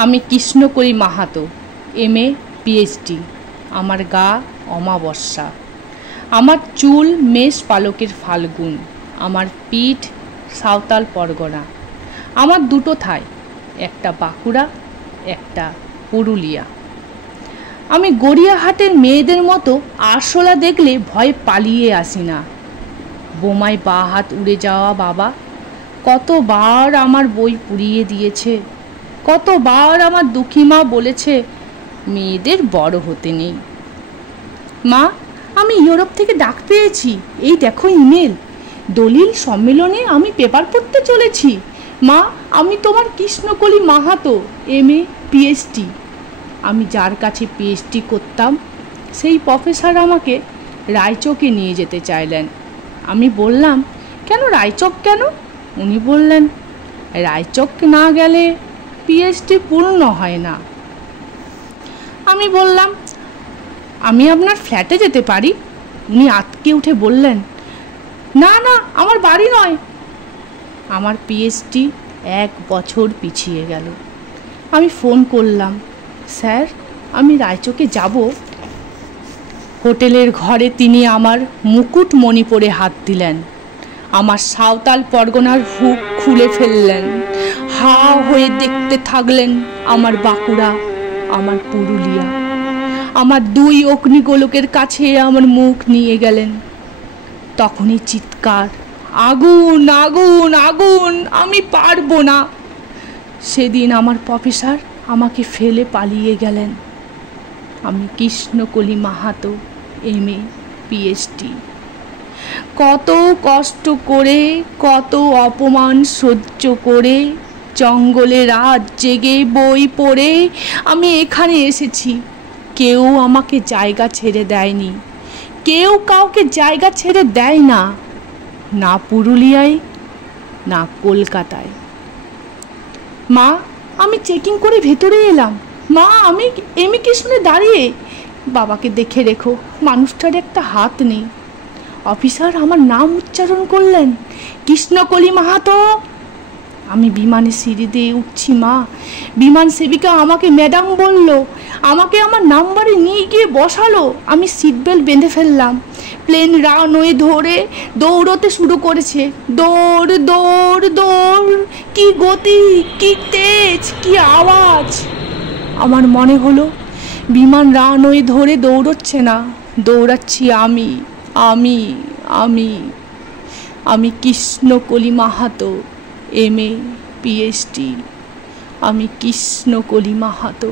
আমি Krishnakoli Mahato, MA PhD। আমার গা অমাবস্যা, আমার চুল মেষ পালকের ফাল্গুন, আমার পিঠ সাঁওতাল পরগনা। আমার দুটো ঠাই, একটা বাঁকুড়া, একটা পুরুলিয়া। আমি গড়িয়াহাটের মেয়েদের মতো আরশোলা দেখলে ভয় পালিয়ে আসি না। বোমায় বাঁ হাত উড়ে যাওয়া বাবা কতবার আমার বই পুড়িয়ে দিয়েছে, কতবার আমার দুঃখী মা বলেছে মেয়েদের বড় হতে নেই। মা, আমি ইউরোপ থেকে ডাক পেয়েছি, এই দেখো ইমেল। দলিল সম্মেলনে আমি পেপার পড়তে চলেছি। মা, আমি তোমার কৃষ্ণকলি মাহাতো, MA PhD। আমি যার কাছে PhD করতাম সেই প্রফেসর আমাকে রায়চকে নিয়ে যেতে চাইলেন। আমি বললাম, কেন রায়চক কেন? উনি বললেন, রায়চক না গেলে PhD পূর্ণ হয় না। আমি বললাম, আমি আপনার ফ্ল্যাটে যেতে পারি? উনি আটকে উঠে বললেন, না না, আমার বাড়ি নয়। আমার PhD 1 বছর পিছিয়ে গেল। আমি ফোন করলাম, স্যার আমি রায়চকে যাব। হোটেলের ঘরে তিনি আমার মুকুটমণি পরে হাত দিলেন, আমার সাঁওতাল পরগনার হুক খুলে ফেললেন, হা হয়ে দেখতে থাকলেন আমার বাঁকুড়া, আমার পুরুলিয়া। আমার 2 অগ্নিগোলকের কাছে আমার মুখ নিয়ে গেলেন। তখনই চিৎকার, আগুন আগুন আগুন, আমি পারবো না। সেদিন আমার প্রফেসর আমাকে ফেলে পালিয়ে গেলেন। আমি কৃষ্ণকলি মাহাতো, MA PhD। কত কষ্ট করে, কত অপমান সহ্য করে, জঙ্গলে রাত জেগে বই পড়ে আমি এখানে এসেছি। কেউ আমাকে জায়গা ছেড়ে দেয়নি, কেউ কাউকে জায়গা ছেড়ে দেয় না, না পুরুলিয়ায় না কলকাতায়। মা, আমি চেকিং করে ভেতরে এলাম। মা, আমি ইমিগ্রেশনে দাঁড়িয়ে। বাবাকে দেখে রেখো, মানুষটার একটা হাত নেই। অফিসার আমার নাম উচ্চারণ করলেন, কৃষ্ণকলি মাহাতো। আমি বিমানে সিঁড়ি দিয়ে উঠছি মা। বিমান সেবিকা আমাকে ম্যাডাম বলল, আমাকে আমার নাম্বারে নিয়ে গিয়ে বসালো। আমি সিট বেল্ট বেঁধে ফেললাম। প্লেন রানওয়ে ধরে দৌড়তে শুরু করেছে। দৌড় দৌড় দৌড়, কি গতি, কি তেজ, কি আওয়াজ! আমার মনে হলো বিমান রানওয়ে ধরে দৌড়চ্ছে না, দৌড়াচ্ছি আমি আমি আমি আমি কৃষ্ণকলি মাহাতো, MA PhD। আমি কৃষ্ণকলি মাহাতো।